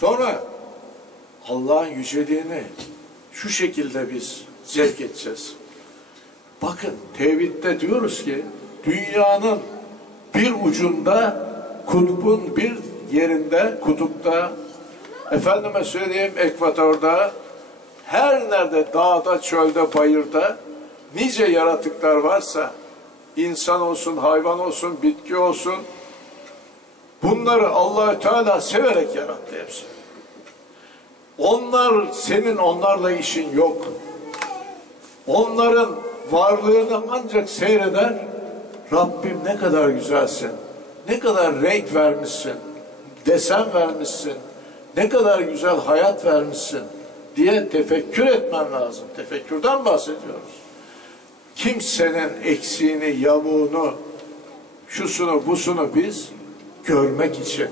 Sonra Allah'ın yüceliğini şu şekilde biz zevk edeceğiz. Bakın tevhidde diyoruz ki dünyanın bir ucunda kutbun bir yerinde kutupta efendime söyleyeyim ekvatorda her nerede dağda çölde bayırda nice yaratıklar varsa insan olsun hayvan olsun bitki olsun bunları Allahü Teala severek yarattı hepsi. Onlar senin onlarla işin yok. Onların varlığını ancak seyreder. Rabbim ne kadar güzelsin. Ne kadar renk vermişsin. Desen vermişsin. Ne kadar güzel hayat vermişsin diye tefekkür etmen lazım. Tefekkürden bahsediyoruz. Kimsenin eksiğini, yamuğunu, şusunu, busunu biz görmek için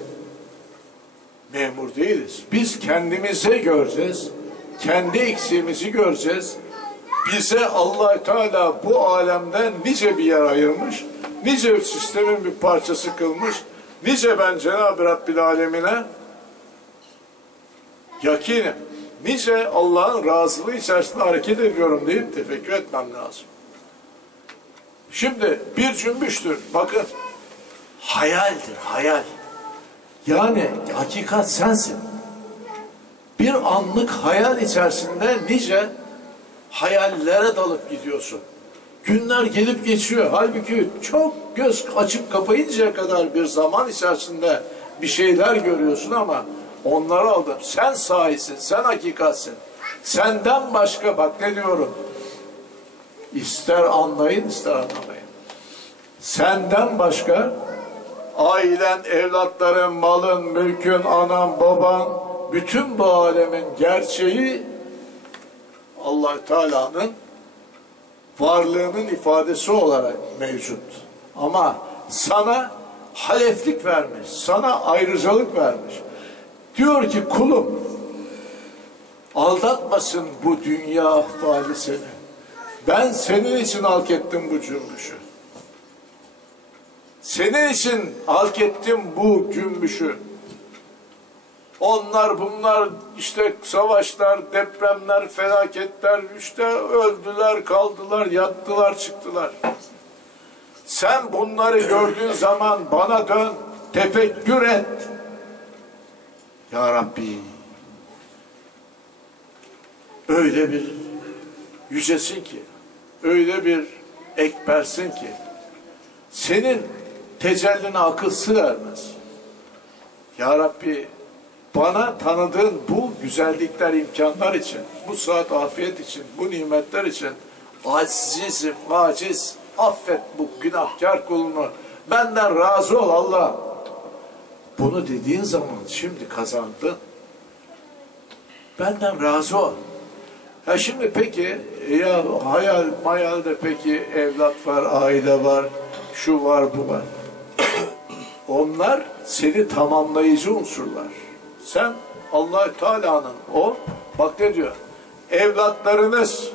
memur değiliz. Biz kendimize göreceğiz. Kendi eksiğimizi göreceğiz. Bize allah Teala bu alemden nice bir yer ayırmış. Nice sistemin bir parçası kılmış. Nice ben Cenab-ı Rabbil Alemine yakinim. Nice Allah'ın razılığı içerisinde hareket ediyorum deyip tefekkür etmem lazım. Şimdi bir cümbüştür. Bakın hayaldir, hayal. Yani hakikat sensin. Bir anlık hayal içerisinde nice hayallere dalıp gidiyorsun. Günler gelip geçiyor. Halbuki çok göz açıp kapayıncaya kadar bir zaman içerisinde bir şeyler görüyorsun ama onları aldın. Sen sahisin, sen hakikatsin. Senden başka bak ne diyorum. İster anlayın, ister anlamayın. Senden başka ailen, evlatların, malın, mülkün, anan, baban, bütün bu alemin gerçeği allah Teala'nın varlığının ifadesi olarak mevcut. Ama sana haleflik vermiş, sana ayrıcalık vermiş. Diyor ki kulum, aldatmasın bu dünya ahvali seni. Ben senin için halk ettim bu cümbüşü. Senin için halk ettim bu cümbüşü. Onlar bunlar işte savaşlar, depremler, felaketler işte öldüler, kaldılar, yattılar, çıktılar. Sen bunları gördüğün zaman bana dön, tefekkür et. Ya Rabbi öyle bir yücesin ki, öyle bir ekbersin ki senin tecelline akıl sır ermez. Ya Rabbi bana tanıdığın bu güzellikler, imkanlar için, bu saat afiyet için, bu nimetler için acizim, aciz, affet bu günahkar kulunu. Benden razı ol Allah. Bunu dediğin zaman şimdi kazandın. Benden razı ol. Ha şimdi peki ya hayal mayalde peki evlat var, aile var, şu var, bu var. Onlar seni tamamlayıcı unsurlar. Sen allah Teala'nın o bak ne diyor? Evlatlarınız,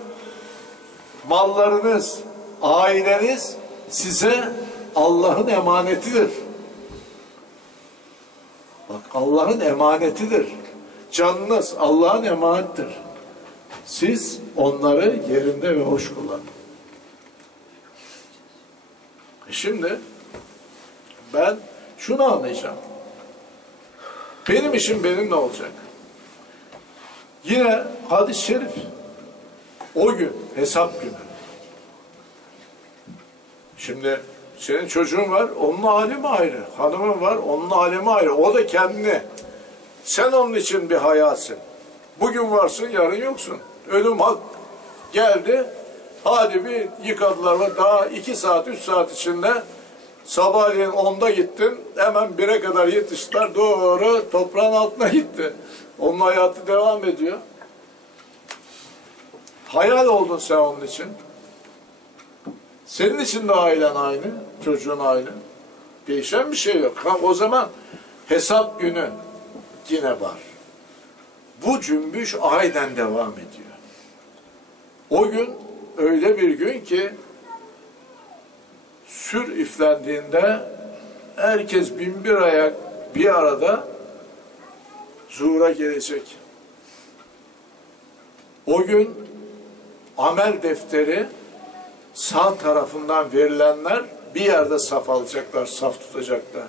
mallarınız, aileniz size Allah'ın emanetidir. Bak Allah'ın emanetidir. Canınız Allah'ın emanettir. Siz onları yerinde ve hoş kullanın. E Şimdi ben şunu anlayacağım. Benim işim benim ne olacak? Yine hadis-i şerif. O gün hesap günü. Şimdi senin çocuğun var, onun alemi ayrı. Hanımın var, onun alemi ayrı. O da kendini. Sen onun için bir hayatsın. Bugün varsın, yarın yoksun. Ölüm hak geldi. Hadi bir yıkadılar. Daha iki saat, üç saat içinde sabahleyin onda gittin. Hemen bire kadar yetiştiler. Doğru toprağın altına gitti. Onun hayatı devam ediyor. Hayal oldun sen onun için. Senin için de ailen aynı, çocuğun aynı. Değişen bir şey yok. Ha, o zaman hesap günü yine var. Bu cümbüş aynen devam ediyor. O gün öyle bir gün ki sür üflendiğinde herkes bin bir ayak bir arada zuhura gelecek. O gün amel defteri sağ tarafından verilenler bir yerde saf alacaklar, saf tutacaklar.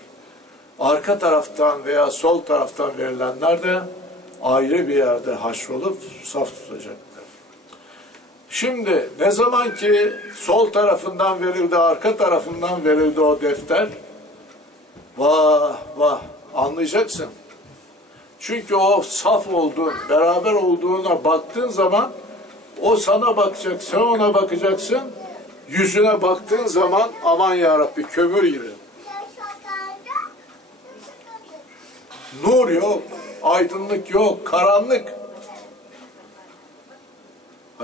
Arka taraftan veya sol taraftan verilenler de ayrı bir yerde haşrolup saf tutacaklar. Şimdi ne zaman ki sol tarafından verildi, arka tarafından verildi o defter, vah vah anlayacaksın. Çünkü o saf olduğun, beraber olduğuna baktığın zaman o sana bakacak, sen ona bakacaksın. Yüzüne baktığın zaman aman ya Rabbi kömür gibi. Nur yok, aydınlık yok, karanlık.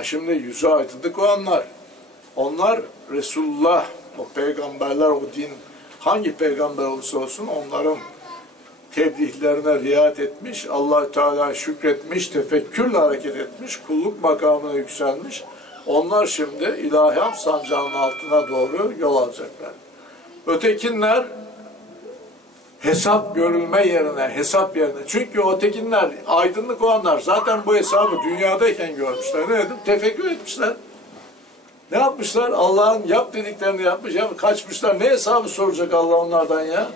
Ha şimdi yüzü aydınlık olanlar. Onlar Resulullah, o peygamberler, o din hangi peygamber olursa olsun onların tebliğlerine riayet etmiş, allah Teala şükretmiş, tefekkürle hareket etmiş, kulluk makamına yükselmiş. Onlar şimdi ilahi sancağının altına doğru yol alacaklar. Ötekinler hesap görülme yerine, hesap yerine. Çünkü ötekinler, aydınlık olanlar zaten bu hesabı dünyadayken görmüşler. Ne dedim? Tefekkür etmişler. Ne yapmışlar? Allah'ın yap dediklerini yapmış. Ya, kaçmışlar. Ne hesabı soracak Allah onlardan ya?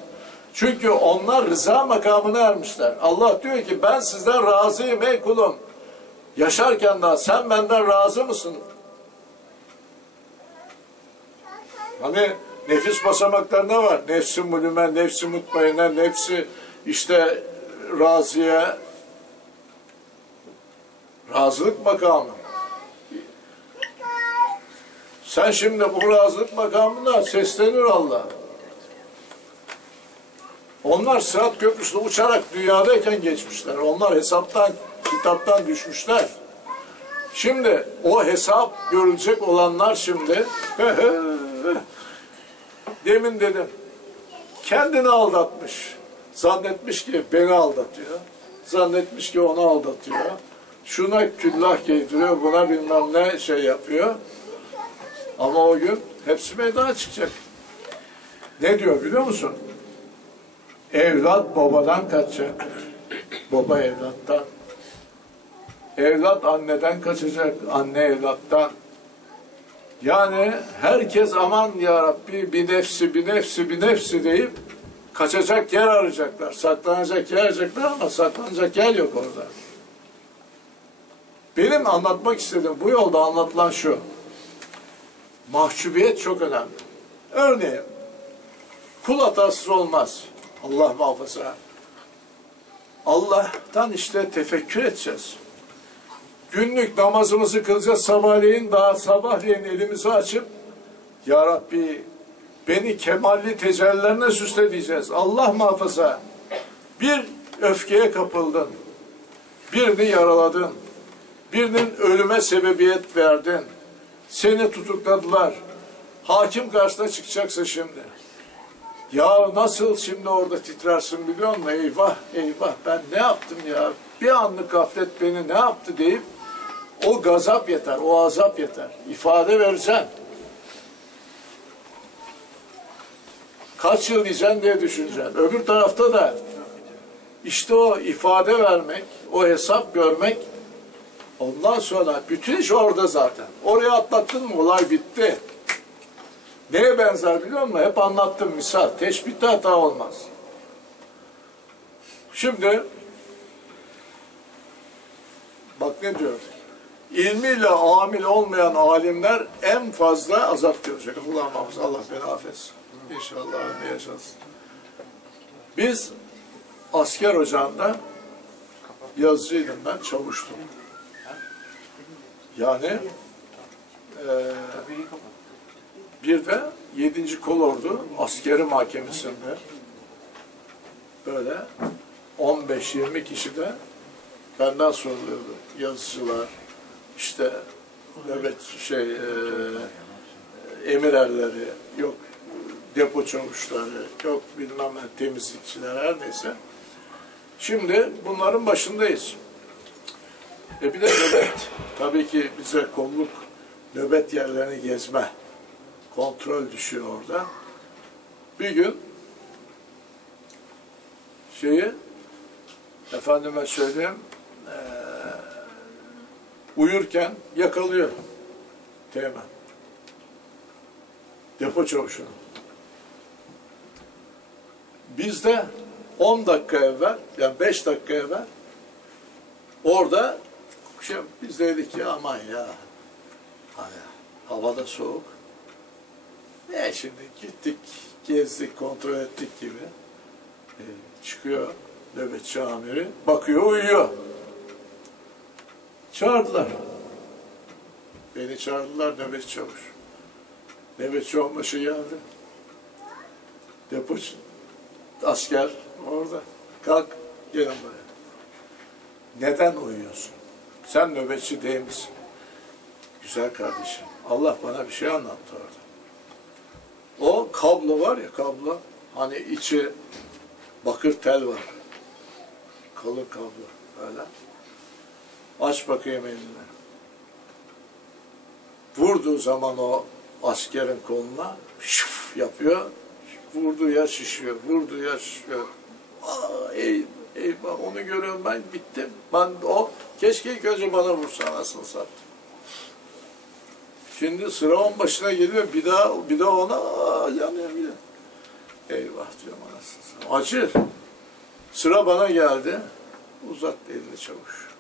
Çünkü onlar rıza makamına ermişler. Allah diyor ki ben sizden razıyım ey kulum. Yaşarken daha sen benden razı mısın? Hani nefis basamaklarında var. Nefsi mulüme, nefsi mutmainne, nefsi işte razıya, razılık makamı. Sen şimdi bu razılık makamına seslenir Allah. Onlar Sırat Köprüsü'nde uçarak dünyadayken geçmişler. Onlar hesaptan, kitaptan düşmüşler. Şimdi o hesap görülecek olanlar şimdi demin dedim kendini aldatmış. Zannetmiş ki beni aldatıyor. Zannetmiş ki onu aldatıyor. Şuna küllah giydiriyor, buna bilmem ne şey yapıyor. Ama o gün hepsi meydana çıkacak. Ne diyor biliyor musun? Evlat babadan kaçacak. Baba evlattan. Evlat anneden kaçacak. Anne evlattan. Yani herkes aman ya Rabbi bir nefsi bir nefsi bir nefsi deyip kaçacak yer arayacaklar. Saklanacak yer arayacaklar ama saklanacak yer yok orada. Benim anlatmak istediğim bu yolda anlatılan şu. Mahcubiyet çok önemli. Örneğin kul hatasız olmaz. Allah muhafaza. Allah'tan işte tefekkür edeceğiz. Günlük namazımızı kılacağız sabahleyin daha sabahleyin elimizi açıp Ya Rabbi beni kemalli tecellilerine süsle diyeceğiz. Allah muhafaza. Bir öfkeye kapıldın. Birini yaraladın. Birinin ölüme sebebiyet verdin. Seni tutukladılar. Hakim karşısına çıkacaksın şimdi. Ya nasıl şimdi orada titrersin biliyor musun? Eyvah eyvah ben ne yaptım ya? Bir anlık gaflet beni ne yaptı deyip o gazap yeter, o azap yeter. İfade vereceksin. Kaç yıl diyeceksin diye düşüneceksin. Öbür tarafta da işte o ifade vermek, o hesap görmek ondan sonra bütün iş orada zaten. Oraya atlattın mı olay bitti. Neye benzer biliyor musun? Hep anlattım misal. Teşbihte hata olmaz. Şimdi bak ne diyor? İlmiyle amil olmayan alimler en fazla azap görecek. Allah muhafaza, Allah beni affetsin. İnşallah ne yaşasın. Biz asker ocağında yazıcıydım ben, çavuştum. Yani eee bir de 7. kolordu askeri mahkemesinde böyle 15-20 kişi de benden soruluyordu. Yazıcılar, işte nöbet şey e, emir erleri, yok depo çavuşları, yok bilmem ne temizlikçiler her neyse. Şimdi bunların başındayız. E bir de nöbet. Tabii ki bize kolluk nöbet yerlerini gezme kontrol düşüyor orada. Bir gün şeyi efendime söyleyeyim eee, uyurken yakalıyor Teğmen. Depo çavuşunu. Biz de 10 dakika evvel, yani 5 dakika evvel orada şey, biz de dedik ya aman ya hani havada soğuk. E şimdi gittik, gezdik, kontrol ettik gibi. E, çıkıyor nöbetçi amiri, bakıyor uyuyor. Çağırdılar. Beni çağırdılar nöbetçi çavuş. Nöbetçi onbaşı geldi. Depocu, asker orada. Kalk, gelin buraya. Neden uyuyorsun? Sen nöbetçi değil misin? Güzel kardeşim. Allah bana bir şey anlattı orada. O kablo var ya kablo. Hani içi bakır tel var. Kalın kablo. Böyle. Aç bakayım elini. Vurduğu zaman o askerin koluna şuf yapıyor. Vurduğu yer şişiyor. Vurduğu yer şişiyor. Aa, ey, eyvah onu görüyorum ben bittim. Ben o keşke ilk önce bana vursa anasını sattım. Şimdi sıra on başına geliyor bir daha bir daha ona yanıyor bir. Eyvah diyorum anasını satayım. Acır. Sıra bana geldi. Uzat elini çavuş.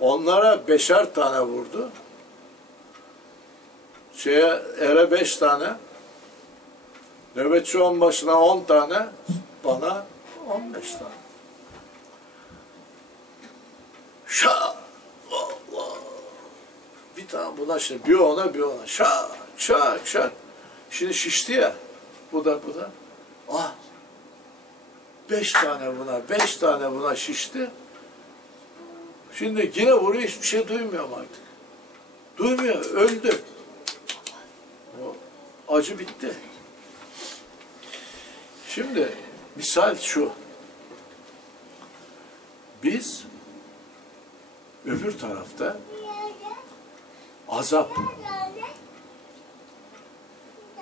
Onlara beşer tane vurdu. Şeye ere beş tane. Nöbetçi on başına on tane. Bana on beş tane. Şa! Allah! Bir tane buna şimdi bir ona bir ona. Şak şak şak. Şimdi şişti ya. Bu da bu da. Ah! Beş tane buna, beş tane buna şişti. Şimdi yine vuruyor hiçbir şey duymuyorum artık. Duymuyor, öldü. O acı bitti. Şimdi misal şu. Biz öbür tarafta azap.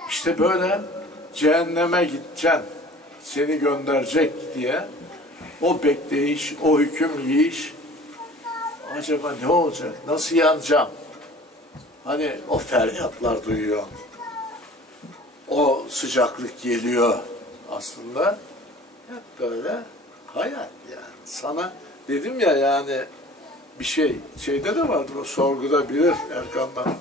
İşte böyle cehenneme gideceksin, seni gönderecek diye o bekleyiş, o hüküm yiyiş acaba ne olacak, nasıl yanacağım? Hani o feryatlar duyuyor, o sıcaklık geliyor aslında. Hep böyle hayat yani. Sana dedim ya yani bir şey, şeyde de vardır o sorguda bilir Erkan'dan.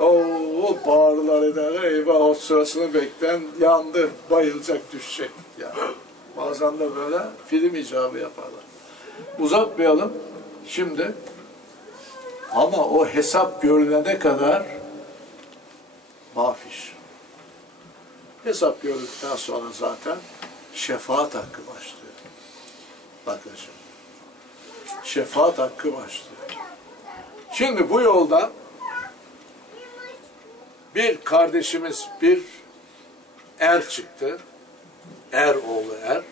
O, bağırılar ederler, eyvah o sırasını bekleyen yandı, bayılacak, düşecek. Yani. Bazen de böyle film icabı yaparlar. Uzatmayalım şimdi. Ama o hesap görülene kadar mafiş. Hesap görüldükten sonra zaten şefaat hakkı başlıyor. Bakın şimdi. Şefaat hakkı başlıyor. Şimdi bu yolda bir kardeşimiz bir er çıktı. Er oğlu er.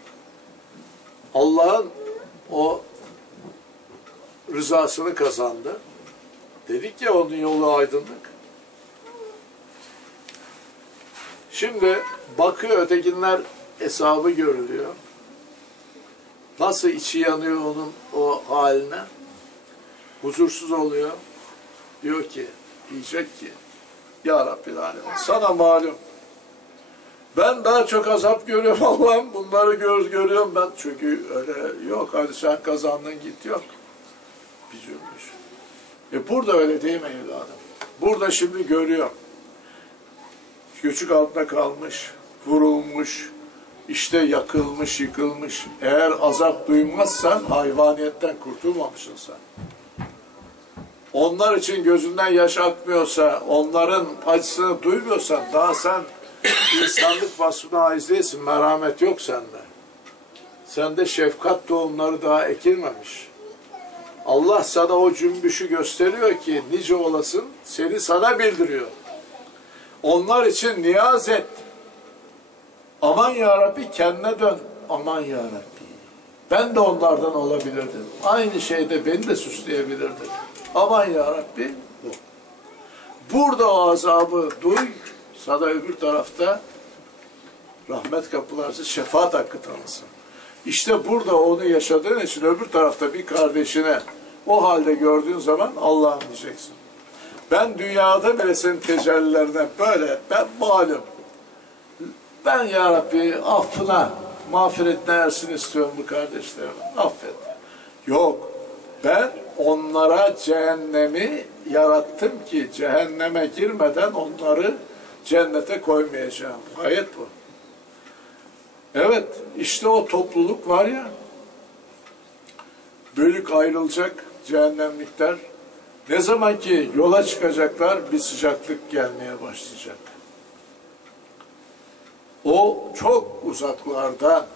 Allah'ın o rızasını kazandı. Dedik ya onun yolu aydınlık. Şimdi bakıyor ötekinler hesabı görülüyor. Nasıl içi yanıyor onun o haline? Huzursuz oluyor. Diyor ki, diyecek ki, Ya Rabbi Alemin sana malum. Ben daha çok azap görüyorum Allah'ım. Bunları göz görüyorum ben. Çünkü öyle yok. Hadi sen kazandın git yok. Üzülmüş. E burada öyle değil mi evladım? Burada şimdi görüyor. Göçük altında kalmış, vurulmuş, işte yakılmış, yıkılmış. Eğer azap duymazsan hayvaniyetten kurtulmamışsın sen. Onlar için gözünden yaş akmıyorsa, onların acısını duymuyorsan daha sen insanlık vasfına ait değilsin. Merhamet yok sende. Sende şefkat tohumları daha ekilmemiş. Allah sana o cümbüşü gösteriyor ki nice olasın seni sana bildiriyor. Onlar için niyaz et. Aman ya Rabbi kendine dön. Aman ya Rabbi. Ben de onlardan olabilirdim. Aynı şeyde beni de süsleyebilirdi. Aman ya Rabbi bu. Burada o azabı duy. Sana öbür tarafta rahmet kapıları şefaat hakkı tanısın. İşte burada onu yaşadığın için öbür tarafta bir kardeşine o halde gördüğün zaman Allah'ım diyeceksin. Ben dünyada bile senin tecellilerine böyle ben malum. Ben ya Rabbi affına, mağfiretine ersin istiyorum bu kardeşlerime. Affet. Yok. Ben onlara cehennemi yarattım ki cehenneme girmeden onları cennete koymayacağım. Ayet bu. Evet, işte o topluluk var ya, bölük ayrılacak cehennemlikler. Ne zaman ki yola çıkacaklar bir sıcaklık gelmeye başlayacak. O çok uzaklardan